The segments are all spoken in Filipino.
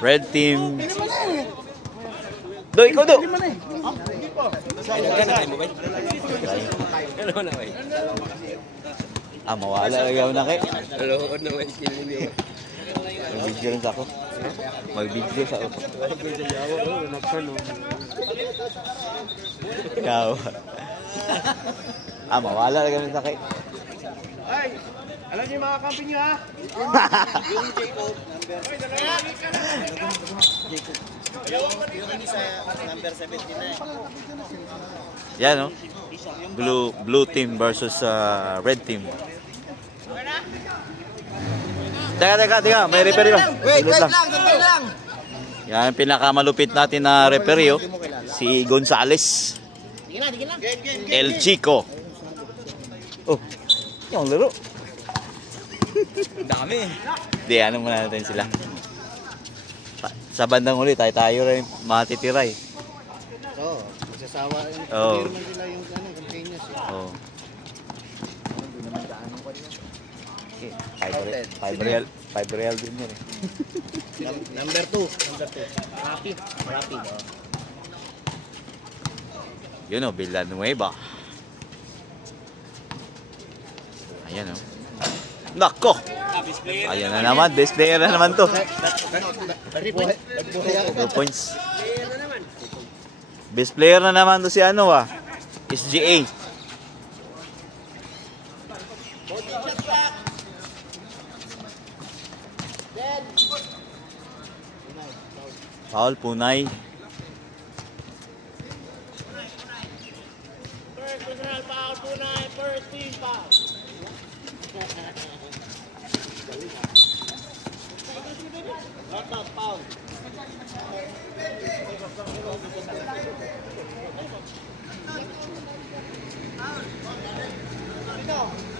Red team. Do, ikaw do. Ah, mawala lagi na kayo. Mag-video rin sa ako. Mag-video sa ako. Ikaw. Ah, mawala lagi na kayo. Ay, alam niyo yung mga kampi niyo ha? Yung Jacob, yung sa number 79. Yan, no? Blue team versus red team. Teka, may referee ba? Wait lang, sandali lang. Yan, pinakamalupit natin na referee, oh. Si Gonzales. Tingin na. El Chico. Oh, yung laro. Dami. Di, ano muna natin sila. Sa bandang uli, tayo rin matitira eh. Oo, magsasawa. Oo. Meron sila yung campaigns. Oo. Okay, 5 real din yun eh. Number 2. Rapid. Yun o, Villanueva. Ayan o. Nako! Ayan na naman, best player na naman to. 2 points. Best player na naman to si ano ah. SGA. Foul, Punay. Personal foul, Punay. First team foul. Not foul.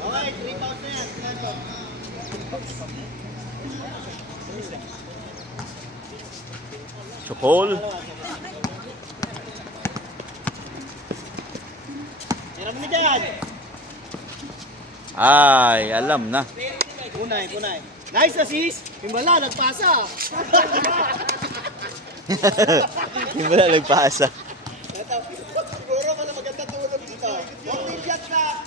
Okay, 3 fouls na yan. Chokol. Tira mo na dyan. Ay, alam na. Punay. Nice assist. Himbala, nagpasa. Hindi mo na nagpasa. Siguro ka na maganda tulog dito. 14 shots na.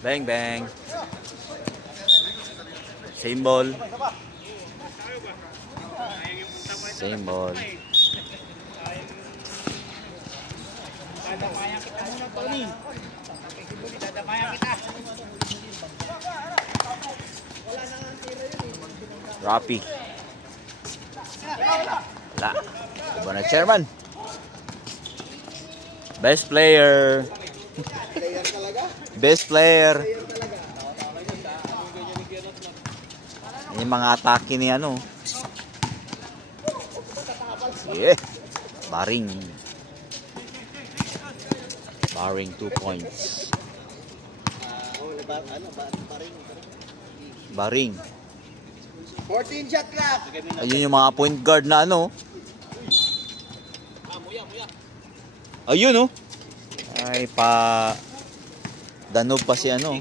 Bang, bang. Same ball. Same ball. Dadamayan kita muna, Tony. Dadamayan kita. Rapi. Wala. Iba na chairman. Best player. Best player. Yung mga atake ni ano. Yeah. Baring 2 points. Baring. 14 shot clock. Ayun yung mga point guard na ano. Ayun oh. Ay pa Danog pa si ano.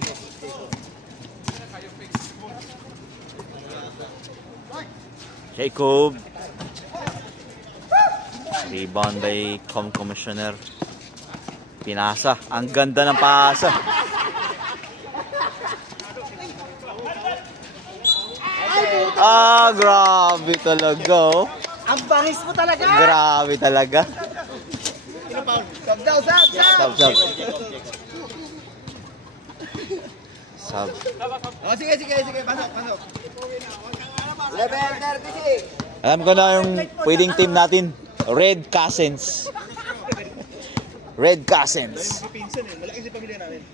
Jacob. Rebound by Commissioner. Pinasa. Ang ganda ng pasa. Ah, grabe talaga oh. Ang bangis mo talaga. Grabe talaga. Sub daw, sub. Sub. Oh, sige. Pasok. 11:36. Alam ko na yung pwedeng team natin. Red Cousins. Red Cousins. Pinsan eh. Malaki si pamilya namin.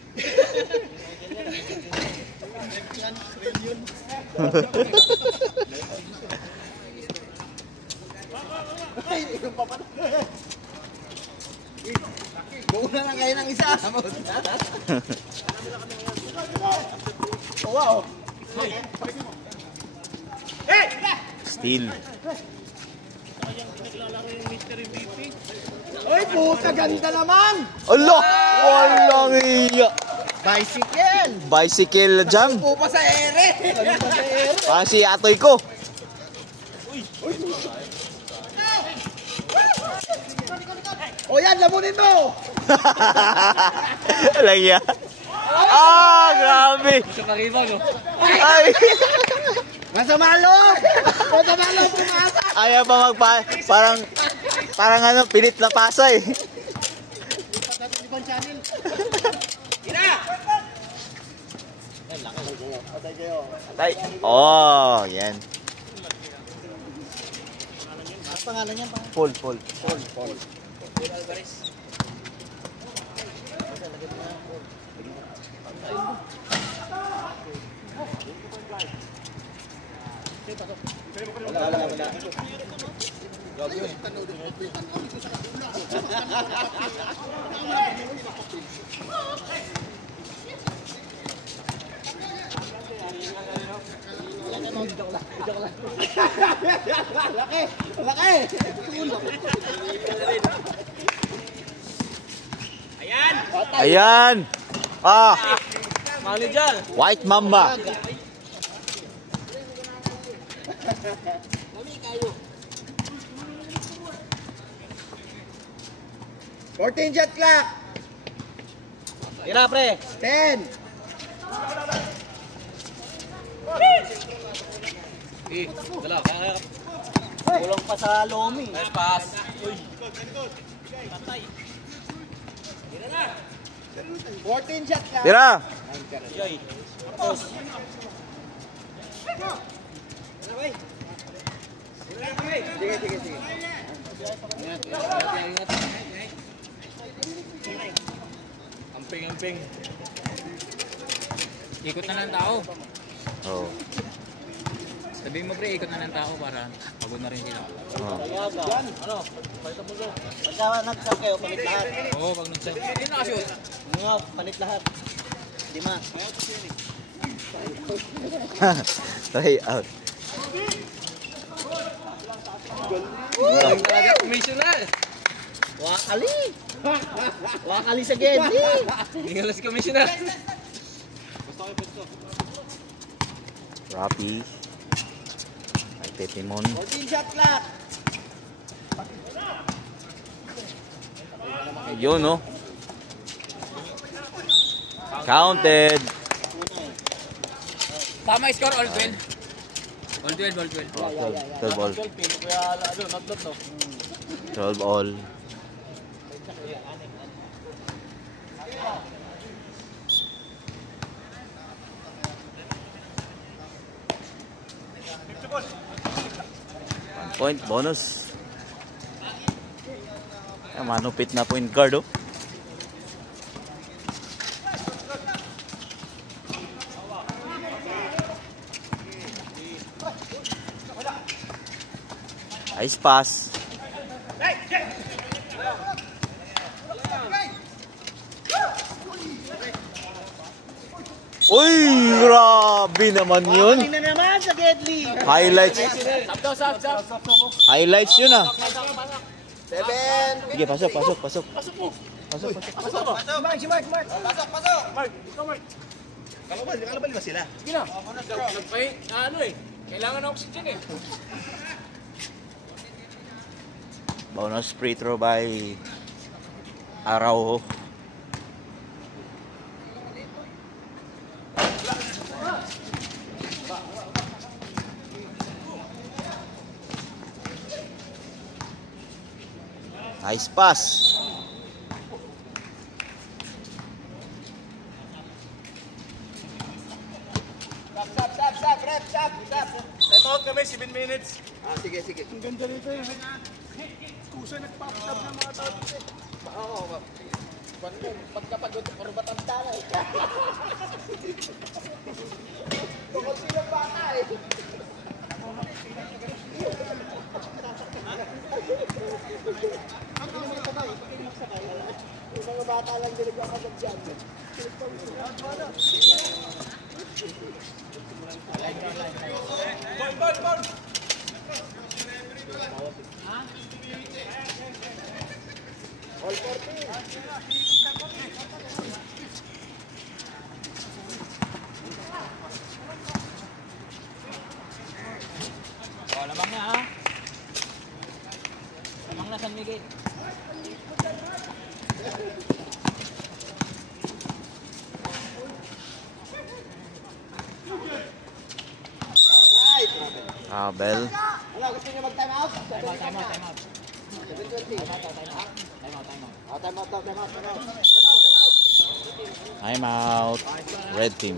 Buo na lang kayo ng isa. Oh, wow. Steal. Uy, puta, ganda naman. Allah! Walang iya. Bicycle. Bicycle jam. Upo pa sa ere. Parang si atoy ko. O yan, lamunin mo. Walang iya. Ah, grabe. Ay. Masama loob. Masama loob pumasa. Ayaw pa parang ano, pilit na pasa eh. Ay, oh, yan. Ang pangalan niyan pa? Paul. Wala. Laki. Ayan. Ah, Mali dyan. White Mamba. Fourteen shot clock. Tira, pre. 10. Dala. Kulang pa sa lomi. Nice pass. Uy. 14 shot clock. Tira. Yoy. Sige. Amping. Ikot na ng tao. Oh. Sabihin mo pre, ikot na ng tao para pagod na rin sila. Oh. Ano? Pagka nag-sub kayo, palit lahat. Oo, pag nag-sub. Hindi nakashoot. Mga palit lahat. 5. Try out. Commissioner. Wakali sa Genji. English commissioner. Rapi. Ay, Tetimon. 14 shot clock. Yun, no? Counted. Tama score all 12. All 12. Oh, 12 all. 12 all. Point bonus. Manupit na point guard, oh. Ice pass. Uy, grabe naman yun. Tingnan naman sa Gedli. Highlights. Highlights yun, ah. 7. Sige, pasok. Mark. Pasok. Kalabal ba sila? Sige na. Ano eh. Kailangan ng oxygen eh. Bonus free throw by Araujo. Nice pass. Stop. Time out kami, 7 minutes. Sige. Ang ganda nito eh. Kusa nagpapasab ng mga tao dito. Oo. Pagkapagod, karubatan tala eh. Tukol silang bata eh. bata lang din nagkakagad dyan. All 40. Oh, lamang na ha. Lamang na San Miguel. Bell. Ano, gusto niyo mag-time out? Time out. 7:20. Time out. Time out. Time out. Red team.